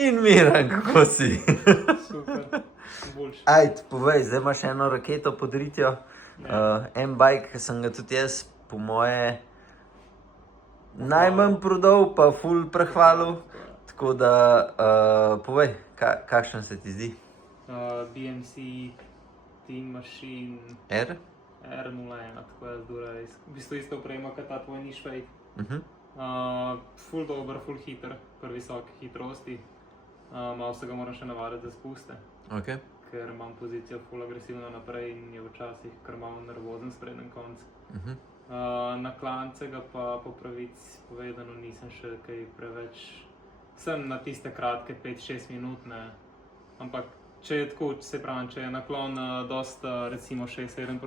In Miran, kako si? Super, boljši. Ajde, povej, zdaj imaš eno raketo pod ritjo. En bike, ki sem ga tudi jaz, po moje, najmanj prodal, pa ful prehvalil. Tako da, povej, kakšen se ti zdi? BMC, Team Machine, R? R01, tako je zdura res. V bistvu isto oprema, kot ta tvoj Nišvejk. Mhm. Ful dober, ful hiter, pri visoki hitrosti. Malo se ga moram še navaditi za spuste, Ok. ker imam pozicijo ful agresivno naprej in je včasih kar malo nervozen sprednjem koncu. Mhm. Na klance ga pa po pravici povedano nisem še kaj preveč. Sem na tiste kratke 5-6 minut, ne. Ampak če je tako, se pravi, če je naklon dosta, recimo 6-7%,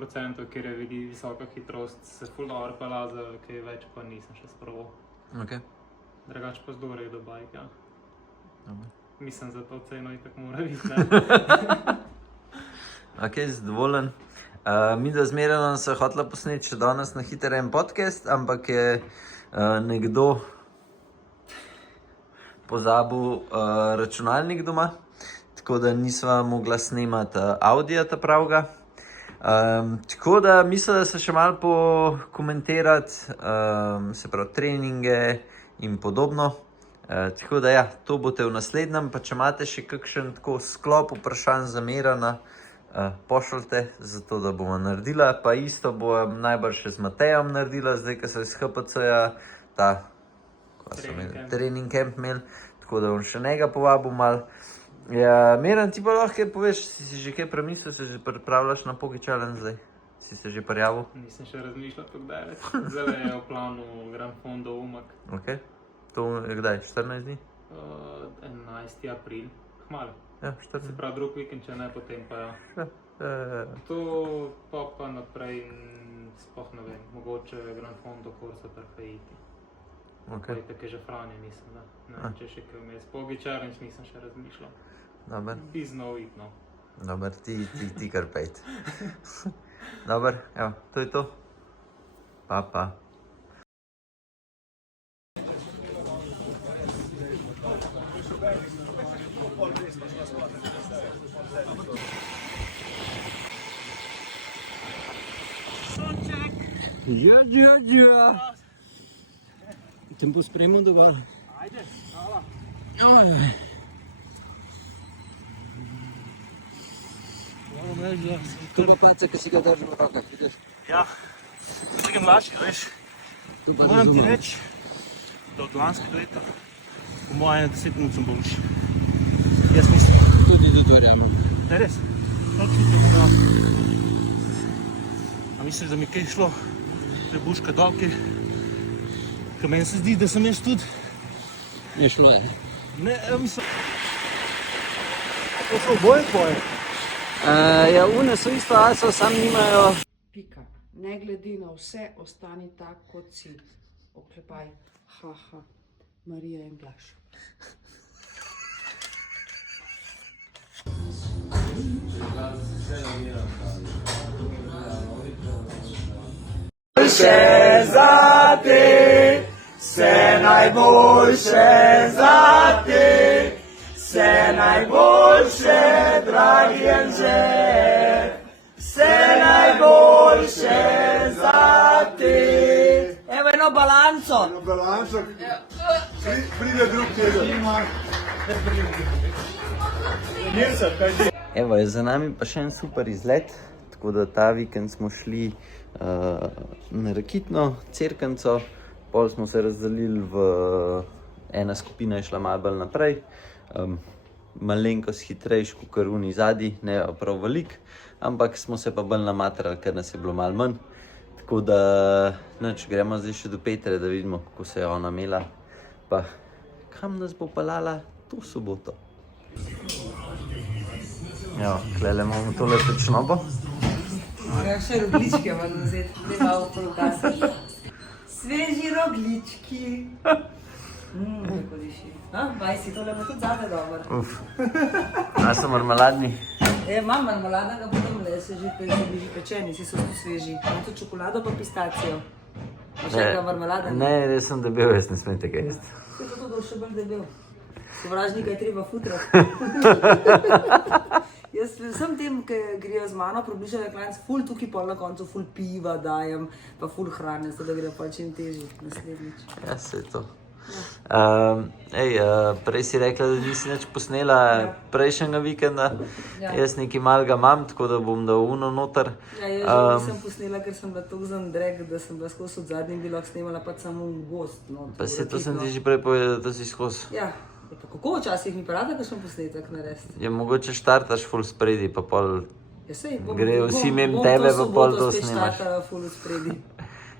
kjer je vidi visoka hitrost, se ful dobro pelaza, kaj več pa nisem še sproval. Ok. Drugače pa zelo redo bike, ja. Dobro. Mislim, za to ceno itak mora biti, ne. Ok, zadovoljen. Midva z Miranom se hotela posneti še danes na hiter en podcast, ampak je nekdo pozabil računalnik doma, tako da nisva mogla snemati audija ta pravga. Tako da mislim, da se še malo pokomentirati, se pravi treninge in podobno. Tako da ja, to boste v naslednjem, pa če imate še kakšen tako sklop vprašanj za Mirana, pošljite, zato da bomo naredila, pa isto bo najbrž še z Matejem naredila, zdaj, ko so iz HPC-ja ta trening camp imeli, tako da bom še njega povabil malo. Ja, Miran, ti pa lahko kaj poveš, si že kaj premislil, se že pripravljaš na Pogi Challenge zdaj? Si se že prijavil? Nisem še razmišljal tako daleč. Zdaj je v planu Grand Fondo Umag. Ok. To je kdaj? 14 dni? 11. april. Hmalo. Ja, Se 14 dni. pravi, drug vikend, če ne, potem pa ja. Ja. To pa naprej sploh ne vem. Mogoče Grand Fondo Corsa per Haiti. Ok, To je tako že Franje, mislim, da. Ne vem, če še kaj vmes. Pogi Challenge nisem še razmišljal. dober, Bi znal iti, no. dober, ti kar pejt. Dober, evo, to je to. Pa, pa. Ja. Te bo spremljal dogor. Ajde, hvala. Oj. To pa paca, ki si ga držal v rokah, vidiš? Ja, tega mlajši, veš, To pa moram ti razumem. reči, da od lanskega leta po mojem 10 minut sem boljši. Jaz mislim, Tudi verjamem. da je res. No, čutim ga. A misliš, da mi kaj šlo trebuška dolke? Ker meni se zdi, da sem jaz tudi, Je šlo je. ne, mislim, to so oboje tvoje. Ja, une so isto aso, sam nimajo. Pika. Ne glede na vse, ostani tak, kot si. Oklepaj. Haha. Marija in Blaž. Evo eno balanco. Evo, je za nami pa še en super izlet, tako da ta vikend smo šli na Rakitno, Cerknico, pol smo se razdelili ena skupina je šla malo bolj naprej, malenkost hitrejš kot oni zadnji, ne prav veliko, ampak smo se pa bolj namatrali, ker nas je bilo malo manj. Tako da, nič, gremo zdaj še do Petre, da vidimo, kako se je ona imela, pa kam nas bo peljala to soboto. Evo, tlele imamo tole pečnobo. Morajo še rogličke ven vzeti, ne malo polgasa. Sveži roglički. Kako diši. Baj si, tole bo tudi zate dobro. A so marmeladni? Imam marmeladnega, potem le, se že pečeni, si so tu sveži. Imam tu čokolado pa pistacijo. Pa še enega marmelada. Ne, res sem debel, jaz ne smem tega jesti. Kaj to tudi še bolj debel? Sovražnika je treba futrati. Jaz vsem tem, ki grejo z mano, približajo klanc, ful tukaj pol na koncu, ful piva dajem, pa ful hrane, zato da gre pa čim težji naslednjič. Ja, se je to. Prej si rekla, da nisi nič posnela prejšnjega vikenda. Jaz nekaj malega imam, tako da bom dal uno noter. Ja, jaz že nisem posnela, ker sem bila tako zandrek, da sem bila skozi od zadnjih bi lahko snemala pa samo v gost. No, Pa se to sem ti že prej povedal, da si skozi. Ja, pa kako včasih mi pa rada kakšen posnetek narediti? Ja, mogoče štartaš ful spredi, pa pol Ja, sej, grejo vsi mem tebe, pa pol to snimaš. Bom to soboto spet štartala ful spredi.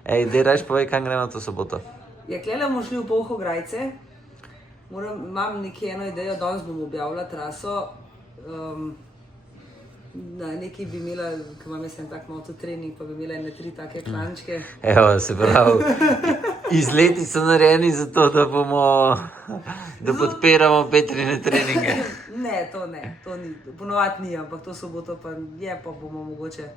Dej raš povej, kam gremo to soboto. Ja, klele bomo šli v Polhograjce. Imam nekje eno idejo, danes bom objavila traso. Nekaj bi imela, ker imam jaz en tak mototrening, pa bi imela ene 3 take klančke. Evo, se pravi, izleti so narejeni za to, da podpiramo Petrine treninge. Ne, to ni, ponovadi ni, ampak to soboto pa je, pa bomo mogoče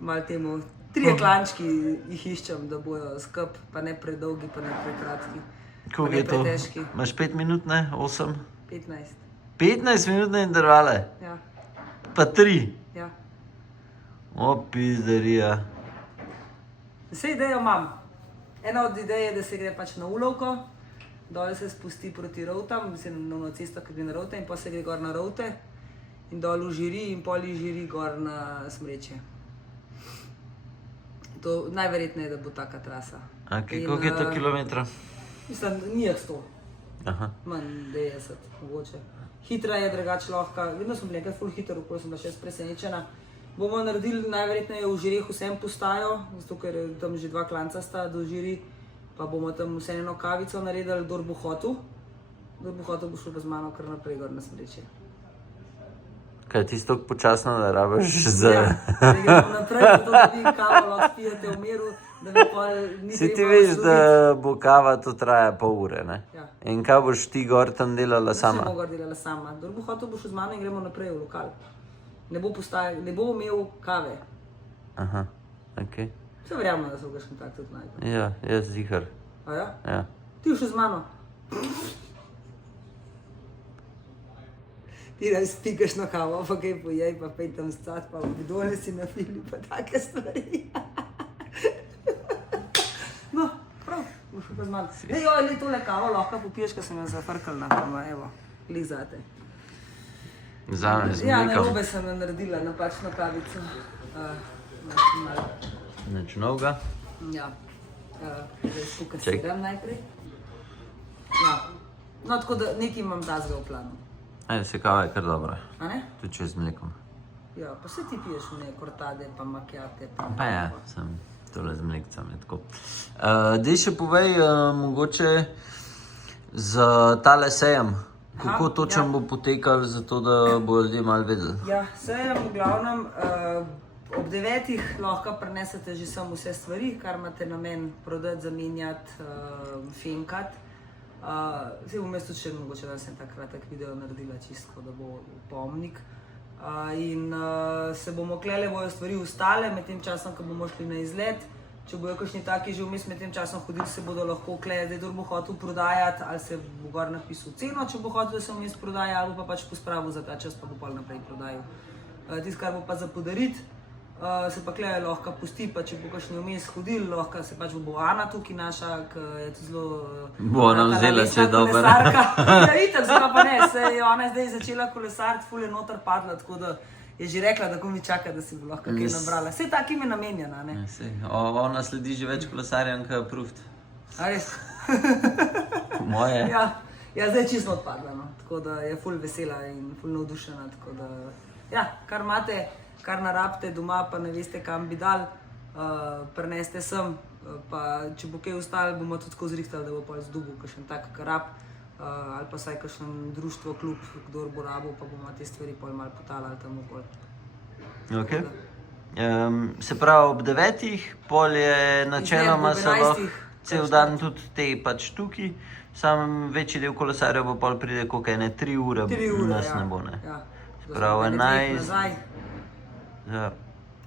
malo temu 3 klančki jih iščem, da bojo skup, pa ne predolgi, pa ne prekratki. Koliko je to? Imaš 5 minut, ne? 8? 15. 15 minutne intervale? Ja. Pa 3? Ja. O, pizderija. Vse idejo imam. Ena od idej je, da se gre pač na ulovko, dol se spusti proti Rovtam, mislim na cesto, ki gre na Rovte, in pa se gre gor na Rovte, in dol v Žiri, in pol iz Žiri gor na Smreče. To najverjetneje, da bo taka trasa. Koliko je to kilometra? Mislim, ni 100. Aha. Manj 90, mogoče. Hitra je, drugače lahko. Vedno sem bila nekaj ful hiter, ko sem bila še presenečena. Bomo naredili najverjetneje v Žireh vsem postajo, zato ker tam že 2 klanca sta do Žiri, pa bomo tam vse eno kavico naredili, kdor bo hotel. Kdor bo hotel, bo šel pa z mano kar naprej gor na Smreče. Kaj ti toliko počasno, da rabiš za... Ja, da gremo naprej, zato da vi kavo lahko spijete v miru, da bi pa ni Si ti treba veš, slubiti. da bo kava to traja pol ure, ne? Ja. In kaj boš ti gor tam delala sama? Ne bom gor delala sama. Kdor bo hotel, bo šel z mano in gremo naprej v lokal. Ne bo imel kave. Aha, okej. Vse verjamem, da se v kakšen tak tudi najde. Ja, jaz zihar. A ja? Ja. Ti šel z mano. Ti razpikaš na kavo, pa kaj pojej, pa pej tam scat, pa vdole si napili, pa take stvari. No, prav, boš šel pa z mano. Le tole kavo lahko popiješ, ko sem jo zafrkala, evo, glih zate. Zame z Ja, mlekom. narobe sem naredila napačno kavico. Nič novega. Ja, zdaj skupaj Ček. sedem najprej. Ja, no tako da nekaj imam tazga v planu. Se kava je kar dobra. A ne? Tudi če z mlekom. Ja, pa se ti piješ ne kortade, pa makijate. Pa ja, sem tole z mlekcem, je tako. Dej še povej, mogoče za tale sejem. Kako točno bo potekal, zato da bo ljudje malo vedeli? Ja, sejem v glavnem ob 9 lahko prinesete že samo vse stvari, kar imate namen prodati, zamenjati, fenkati. Zdaj bom jaz tudi še mogoče, da sem tak kratek video naredila čisto, da bo pomnik. In se bomo klele, bojo stvari ustale med tem časom, ko bomo šli na izlet. Če bojo kakšni taki že vmes med tem časom hodili, se bodo lahko klele, da kdor bo hotel prodajati, ali se bo gor napisal ceno, če bo hotel, da se vmes prodaja, ali pa pač pospravil za ta čas, pa bo pol naprej prodajal. Tisto, kar bo pa za podariti, se pa klele lahko pusti, pa če bo kakšni vmes hodil, lahko se pač bo Ana tukaj naša, ki je tudi zelo... Bo ona vzela, če je dober. Ja, itak, zdaj pa ne, se je ona zdaj začela kolesariti, ful je noter padla, tako da je že rekla, da ko mi čaka, da si bo lahko kaj nabrala. Vse takim je namenjena, ne? Ona sledi že več kolesarjem, kot je Pruft. A res? Po moje. Ja, zdaj je čisto odpadla, no. Tako da je ful vesela in ful navdušena, tako da... Ja, kar imate, kar narabite doma, pa ne veste, kam bi dal, prineste sem, pa če bo kaj ostalo, bomo tudi tako zrihtali, da bo pol zdubil kakšen tak karab, ali pa vsaj kakšen društvo, klub, kdor bo rabil, pa bomo te stvari pol malo potalali tam okoli. Ok. Se pravi, ob 9, pol je načeloma so lahko cel dan tudi te pač tukaj, sam večji del kolesarjev bo pol pride koliko ene 3 ure, 3 ure, nas ja. ne bo, ne. Ja. Prav, 11. Nazaj, Ja.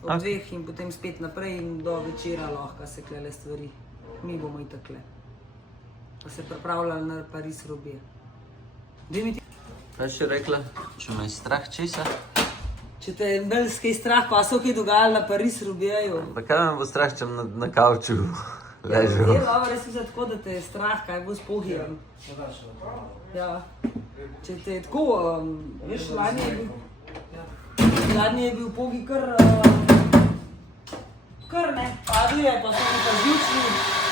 ob 2 in potem spet naprej in do večera lahko se klele stvari. Mi bomo itak kle. Pa se pripravljali na Pariz-Roubaix. Kaj si rekla? Če me je strah česa? Če te je belskaj strah, pa so kaj dogajalo na Paris Roubaixu. Pa kaj me bo strah, če bom na kavču ležal? Je dobro, res mislim tako, da te je strah, kaj bo s pogijem. Ja. Če te je tako, veš, lani je bil pogi kar ne, padli je, pa so mi pa živčni,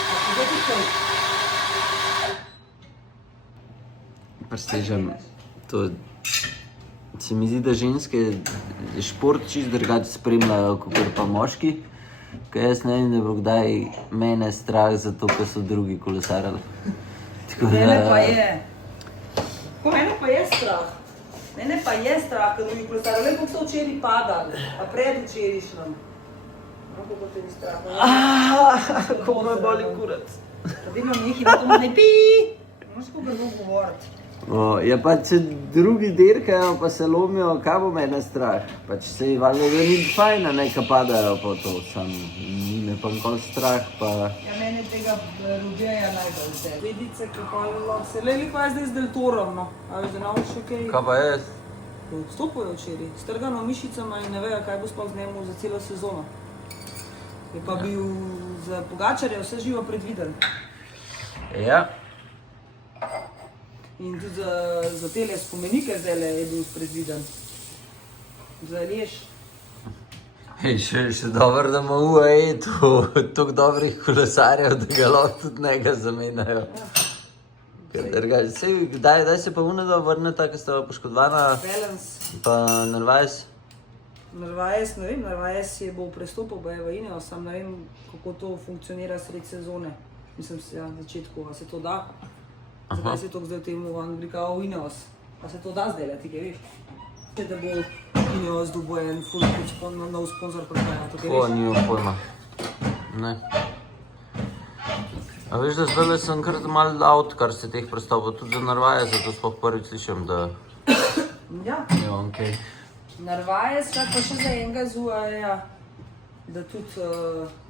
pa kako ti kaj? Prstežem, to se mi zdi, da ženske šport čist drugače spremljajo, kot pa moški. Ker jaz ne vem, da bo kdaj mene strah zato, ker so drugi kolesarili. Mene pa je strah. Mene pa je strah, ker drugi kolesarili. Le, kako so včeraj padali, a predvčerajšnjem. Kako te ni strah? Kako me boli kurac. Pa vedno nekaj, da to me ne pi. Moš kako grdo govoriti. Ja, pa če drugi dirkajo, pa se lomijo, kaj bo mene strah? Pač se je valjda, da ni fajn, ne, ka padajo pa to, sam ni me pa nikoli strah, pa... Ja, mene tega Roubaixja najbolj vse. Vedice, kako se leli pa je zdaj z Deltorom, no. A veš, da nam še kaj... Kaj pa jaz? Vstopil je včeraj, strgano mišicama in ne vejo, kaj bo sploh z njemu za celo sezono. Je pa bil za Pogačarja vse živo predviden. Ja. In tudi za tele spomenike zdajle je bil predviden. Za Lež. Hej, še dobro, da ima UAE toliko dobrih kolesarjev, da ga lahko tudi njega zamenjajo. Kdaj se pa Unedo vrneta, ko sta poškodovana? Valence. Pa Narvaez? Narvaez, ne vem, Narvaez je bo prestopil, pa je v Ineos, sam ne vem, kako to funkcionira sred sezone. Mislim, ja, na začetku, a se to da? Zakaj se to zdaj v temu Anglika v Ineos? A se to da zdaj, ti kaj veš? Da bo Ineos dobil en nov sponzor prihaja, to kaj veš? Tako, nimam pojma. Ne. A veš, da zdajle sem kar malo out, kar se teh prestopov, tudi za Narvaez, zato sploh prvič slišim, da... Ja. Nimam kaj. Narvaez, pa še za enega z UAE-ja, da tudi,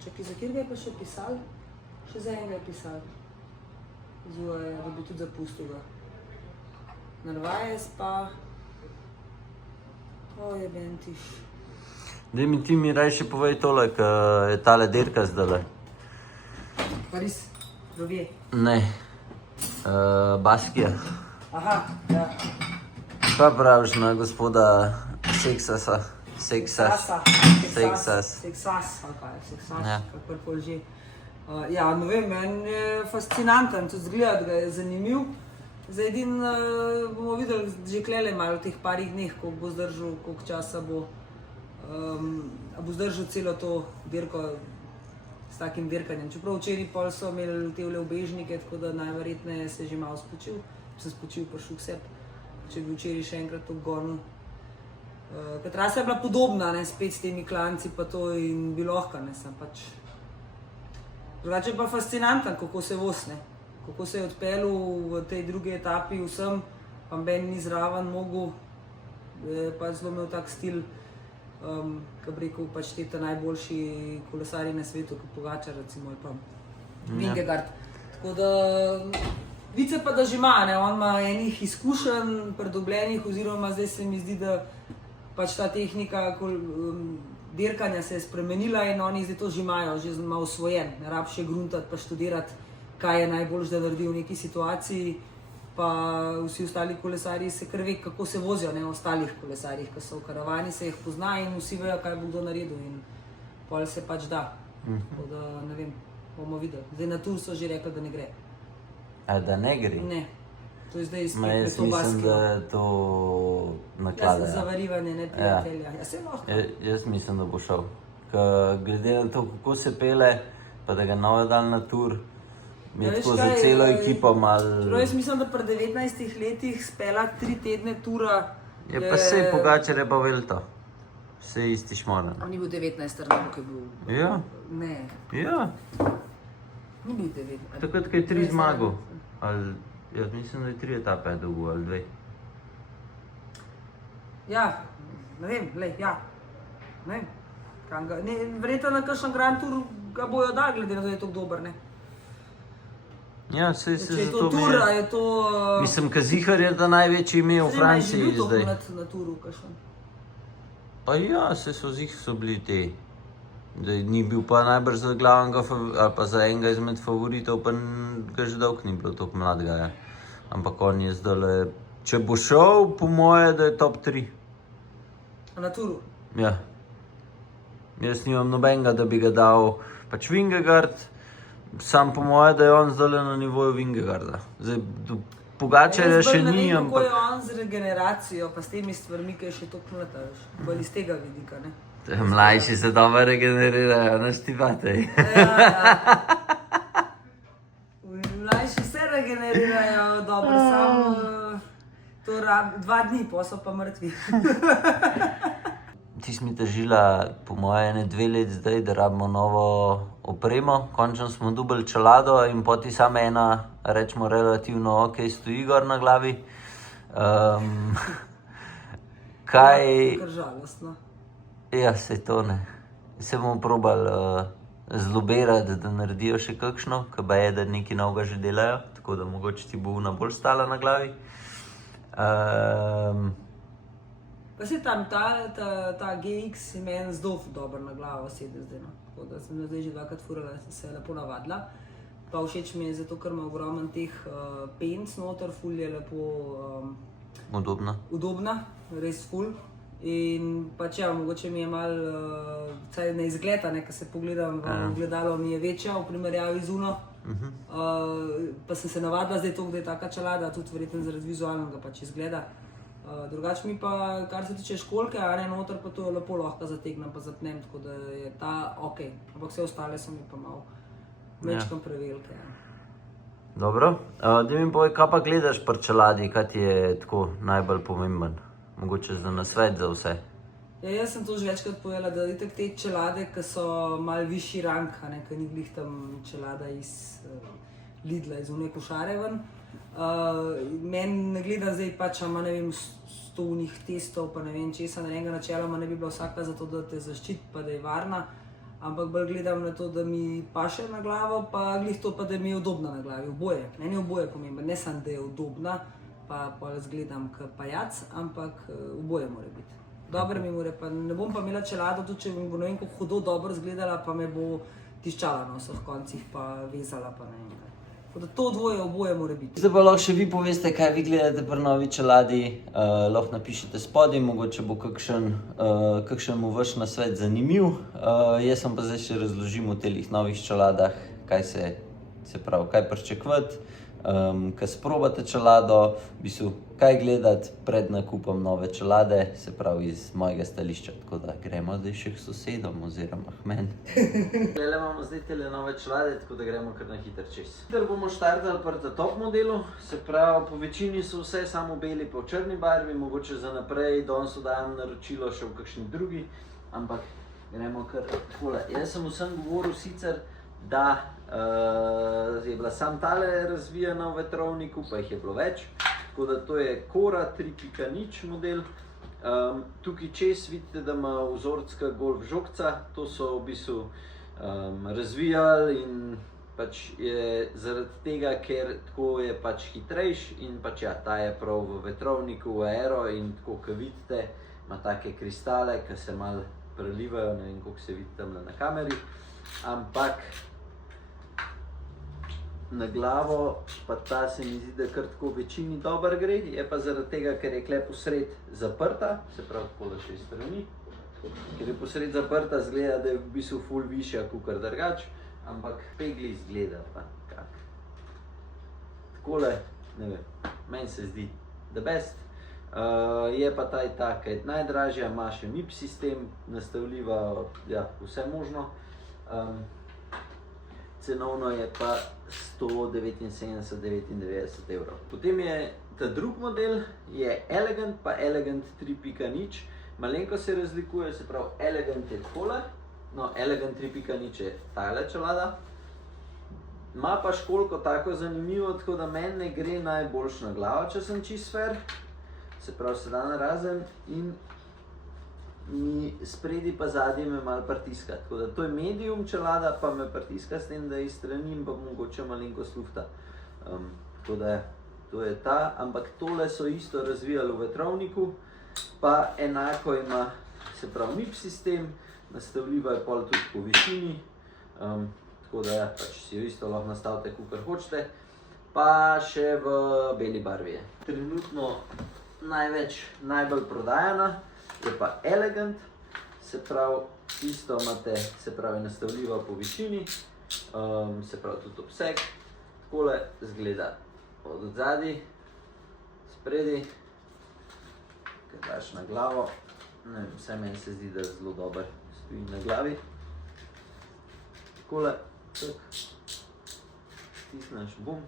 čakaj, za kjer ga je pa še pisal? Še za enega je pisal. Z UAE-ja, da bi tudi zapustil ga. Narvaez pa... Jebentiš. Daj mi ti mi rajši povej tole, ker je tale dirka zdajle. Paris, Roubaix. Ne. Baskija. Aha, ja. Kaj praviš na gospoda Seksasa? Seksas. Seksas, ali kaj, Seksas, Ja. kakorkoli že. Ja, ne vem, meni je fascinanten, tudi zgleda, da ga je zanimiv. Zdaj edin bomo videli že klele malo v teh parih dneh, koliko bo zdržal, koliko časa bo, bo zdržal celo to dirko s takim dirkanjem. Čeprav včeraj pol so imeli te ubežnike, tako da najverjetneje se je že malo spočil. Sem spočil, prišel k sebi, če bi včeraj še enkrat to gonil. Ker trasa je bila podobna, ne, spet s temi klanci pa to in bi lahko, ne, sem pač... Drugače je pa fascinanten, kako se voz, ne. Kako se je odpeljal v tej drugi etapi vsem, pa Ben ni zraven mogel, je pa zelo imel tak stil, ko bi rekel, pač te najboljši kolesarji na svetu, kot Pogačar recimo, ali pa Vingegaard. Tako da, vidi se pa, da že ima, ne, on ima enih izkušenj pridobljenih, oziroma zdaj se mi zdi, da pač ta tehnika dirkanja se je spremenila in oni zdaj to že imajo, že malo osvojen, ne rab še gruntati pa študirati, kaj je najboljš, da naredi v neki situaciji, pa vsi ostali kolesarji se kar ve, kako se vozijo, ne, ostalih kolesarjih, ki so v karavani, se jih pozna in vsi vejo, kaj bo kdo naredil in pol se pač da. Tako da, ne vem, bomo videli. Zdaj na Tour so že rekli, da ne gre. A da ne gre? Ne. To je zdaj spet Jaz to mislim, Baskijo. da je to naklada. Ja, zavarivanje neprijatelja. Ja, se lahko. Jaz mislim, da bo šel. Glede na to, kako se pele, pa da ga novo dal na Tour, mi Ja, veš tako za kaj, celo ekipo malo... Jaz mislim, da pri 19 letih spelat 3 tedne tura Je pa sej Pogačar je pa velto. Vse isti šmoren. On ni bil 19, ko je bil... Ja. Ne, Ja, ni bil 19. takrat, ko je 3 zmagal. Ali, jaz mislim, da je 3 etape dolgo, ali 2. Ja, ne vem, glej, ja. Ne vem. Verjetno na kakšen Grand Tour ga bojo dali, glede na to, da je tako dober, ne. Ja, se Če je to zato tur, a je to... Mislim, Kazihar je ta največji ime v Franciji zdaj. Na turu, kakšen. Pa ja, so bili te. Zdaj, ni bil pa najbrž za glavnega, ali pa za enega izmed favoritov, pa ga že dolgo ni bilo toliko mladega. Ja. Ampak on je zdaj, če bo šel, po moje, da je top 3. Na turu? Ja. Jaz nimam nobenega, da bi ga dal pač Vingegaard, sam po moje, da je on zdaj na nivoju Vingegaarda. Zdaj, Pogačarja še ni, ampak... Kako ampak... je on z regeneracijo, pa s temi stvarmi, ki je še toliko mlata, veš, bolj iz tega vidika, ne? Mlajši se dobro regenerirajo, naš ti batej. Ja. Mlajši se regenerirajo dobro, samo to 2 dni, pa so pa mrtvi. Ti smo držila, po moje, 2 leti zdaj, da rabimo novo opremo. Končno smo dobili čelado in poti samo ena, rečemo, relativno ok, stoji gor na glavi. Kaj... Kar žalostno. Ja, se to ne. Se bomo probali zlobirati, da naredijo še kakšno, ki pa je, da nekaj novega že delajo, tako da mogoče ti bo ona bolj stala na glavi. Pa se tam ta GX je meni zelo dobro na glavo sedi zdaj, no. Tako da sem zdaj že 2krat furala, sem se lepo navadila. Pa všeč mi je zato, ker ima ogromen teh penc noter, ful je lepo udobna, res ful. In pač ja, mogoče mi je malo, vsaj ne izgleda, ne, ko se pogledam v ogledalo, mi je večja v primerjavi z uno. Pa sem se navadila zdaj to, da je taka čelada, tudi verjetno zaradi vizualnega pač izgleda. Drugače mi pa, kar se tiče školjke, a ne noter, pa to lepo lahko zategnem pa zapnem, tako da je ta ok. Ampak vse ostale so mi pa malo večkam prevelike. Ja. Dobro, da mi povej, kaj pa gledaš pri čeladi, kaj ti je tako najbolj pomemben? Mogoče za nasvet za vse. Ja, jaz sem to že večkrat povedala, da itak te čelade, ki so malo višji rang, ki ni glih tam čelada iz Lidla, iz une košare ven. Meni ne gleda zdaj pač, ima ne vem, 100 unih testov, pa ne vem česa, enega načeloma ne bi bila vsaka zato, da te zaščiti, pa da je varna. Ampak bolj gledam na to, da mi paše na glavo, pa glih to pa, da mi je udobna na glavi, oboje. Meni je oboje pomembno, ne samo, da je udobna, pa zgledam k pajac, ampak oboje mora biti. Dobro mi mora, pa ne bom pa imela čelado, tudi če mi bo ne vem kako hudo dobro zgledala, pa me bo tiščala na vseh koncih, pa vezala, pa ne vem kaj. Tako da to dvoje, oboje mora biti. Zdaj pa lahko še vi poveste, kaj vi gledate pri novi čeladi, lahko napišete spodaj, mogoče bo kakšen mu vaš nasvet zanimiv. Jaz sem pa zdaj še razložim v telih novih čeladah, kaj se pravi, kaj pričakovati. Ko sprobate čelado, v bistvu, kaj gledati pred nakupom nove čelade, se pravi iz mojega stališča, tako da gremo zdaj še k sosedom oziroma k meni. Tele imamo zdaj tele nove čelade, tako da gremo kar na hiter čez. Hiter bomo štartali pri top modelu, se pravi po večini so vse samo beli pa v črni barvi, mogoče za naprej, danes oddajam naročilo še v kakšni drugi, ampak gremo kar takole. Jaz sem vsem govoril sicer, da je bila sam tale razvijena v vetrovniku, pa jih je bilo več. Tako da to je Cora 3.0 model. Tukaj čez vidite, da ima vzorčka golf žogca. To so v bistvu razvijali in pač je zaradi tega, ker tako je pač hitrejši in pač ja, ta je prav v vetrovniku, v aero in tako, kot vidite, ima take kristale, ki se malo prelivajo, ne vem, koliko se vidi tamle na kameri. Ampak na glavo pa ta se mi zdi, da kar tako v večini dobro gre, je pa zaradi tega, ker je klep posred zaprta, se pravi tako da še iz strani. Ker je posred zaprta, zgleda, da je v bistvu ful višja kakor drugač, ampak pegli izgleda pa kak. Takole, ne vem, meni se zdi the best. Je pa ta najdražja, ima še MIP sistem, nastavljiva, ja, vse možno. Cenovno je pa 179,99 evrov. Potem je ta drug model, je Elegant pa Elegant 3.0. Malenko se razlikuje, se pravi Elegant je takole, no Elegant 3.0 je tale čelada. Ima pa školjko tako zanimivo, tako da meni ne gre najboljš na glavo, če sem čisto fair. Se pravi se da narazen in mi spredi pa zadnji me malo pritiska. Tako da to je medium čelada, pa me pritiska s tem, da iz strani in pa mogoče malenko slufta. Tako da to je ta, ampak tole so isto razvijali v vetrovniku, pa enako ima, se pravi, MIP sistem, nastavljiva je pol tudi po višini, tako da pač si jo isto lahko nastavite, kakor hočete, pa še v beli barvi je. Trenutno najbolj prodajana je pa Elegant, se pravi, isto imate, se pravi, nastavljiva po višini, se pravi, tudi obseg, takole izgleda od odzadi, spredi, kaj daš na glavo, ne vem, vse meni se zdi, da zelo dober stoji na glavi. Takole, tak, stisneš, bum,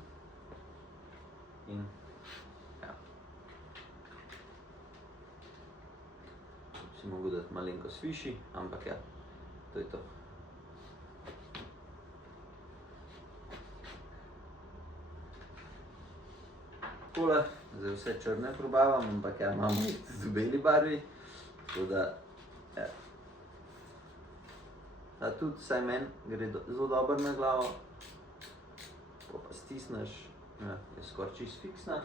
in ja. Si mogo dati malenkost višji, ampak ja, to je to. Takole, zdaj vse črne probavam, ampak ja, imamo tudi v beli barvi, tako da, ja. Ta tudi, vsaj meni, gre zelo dobro na glavo, pa stisneš, ja, je skoraj čisto fiksna.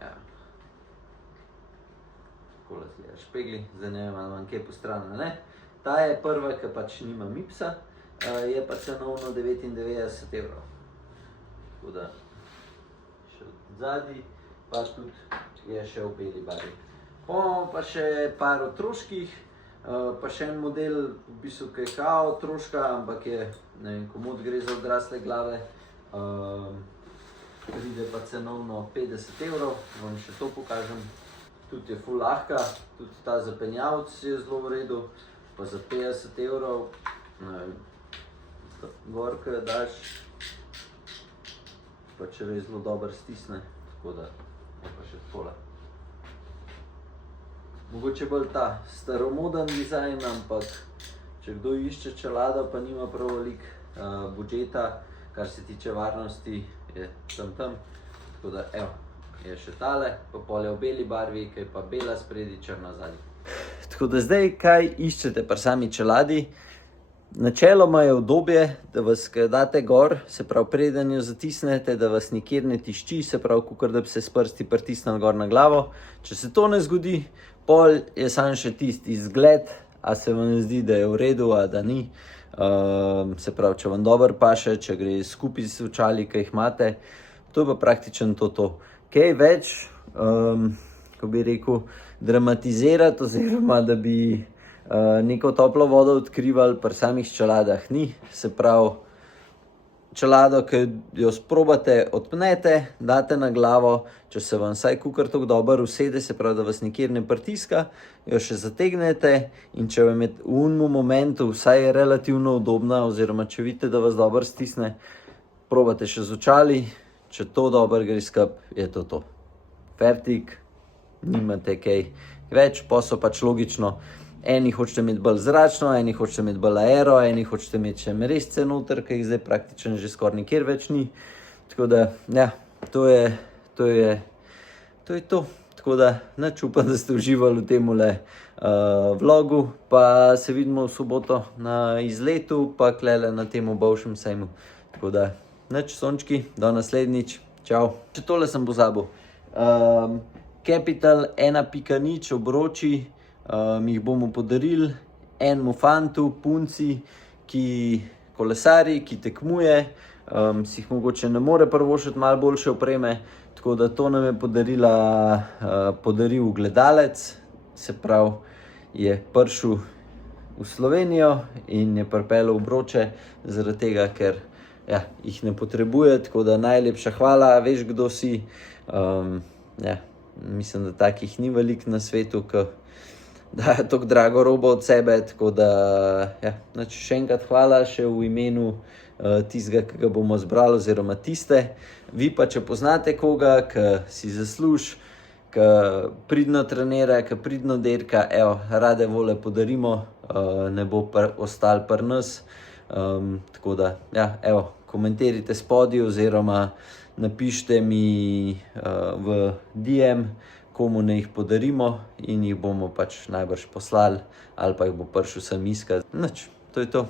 Ja. Takole izgleda špegli, zdaj ne vem, ali imam kje postrana, ne. Ta je prva, ki pač nima MIPS-a, je pa cenovno 99 €. Tako da, še od zadnji, pa tudi je še v beli barvi. Imamo pa še par otroških, pa še en model, v bistvu, ki je kao otroška, ampak je, ne vem, komot gre za odrasle glave. Pride pa cenovno 50 €, vam še to pokažem. Tudi je ful lahka, tudi ta zapenjavec je zelo v redu, pa za 50 €, ne vem, gor, ko jo daš, pač res zelo dobro stisne, tako da je pa še takole. Mogoče bolj ta staromoden dizajn, ampak če kdo išče čelado, pa nima prav veliko budžeta, kar se tiče varnosti, je tam. Tako da, evo, je še tale, pa pol je v beli barvi, ki je pa bela spredi, črna zadnji. Tako da zdaj, kaj iščete pri sami čeladi? Načeloma je udobje, da vas, ko date gor, se pravi, preden jo zatisnete, da vas nikjer ne tišči, se pravi, kakor da bi se s prsti pritisnili gor na glavo. Če se to ne zgodi, pol je samo še tisti izgled, a se vam zdi, da je v redu, a da ni. Se pravi, če vam dobro paše, če gre skupaj z očali, ki jih imate, to je pa praktično to. Kaj več, ko bi rekel, dramatizirati oziroma, da bi neko toplo vodo odkrivali pri samih čeladah ni. Se pravi, čelado, ki jo sprobate, odpnete, date na glavo, če se vam vsaj kakor tako dobro usede, se pravi, da vas nikjer ne pritiska, jo še zategnete in če vam je v unem momentu vsaj relativno udobna oziroma če vidite, da vas dobro stisne, probate še z očali, če to dobro gre skup, je to. Fertik, nimate kaj več, pa so pač logično. Eni hočete imeti bolj zračno, eni hočete imeti bolj aero, eni hočete imeti še meresce noter, ki jih zdaj praktično že skoraj nikjer več ni. Tako da, ja, to je to. Tako da, nič, upam, da ste uživali v temule vlogu, pa se vidimo v soboto na izletu, pa klele na temu bovšem sejmu. Tako da, nič, sončki, do naslednjič, čau. Če tole sem pozabil. Capital 1.0 obroči, mi jih bomo podarili enemu fantu, punci, ki kolesari, ki tekmuje, si jih mogoče ne more privoščiti malo boljše opreme, tako da to nam je podaril gledalec, se pravi, je prišel v Slovenijo in je pripeljal obroče zaradi tega, ker ja, jih ne potrebuje, tako da najlepša hvala, veš, kdo si. Ja, mislim, da takih ni veliko na svetu, ki dajo tako drago robo od sebe, tako da ja, še enkrat hvala še v imenu tistega, ki ga bomo zbrali, oziroma tiste. Vi pa, če poznate koga, ki si zasluži, ki pridno trenira, ki pridno dirka, evo, rade vole podarimo, ne bo ostal pri nas. Tako da, ja, evo, komentirajte spodaj oziroma napišite mi v DM, komu ne jih podarimo in jih bomo pač najbrž poslali ali pa jih bo prišel sem iskat. Nič, to je to.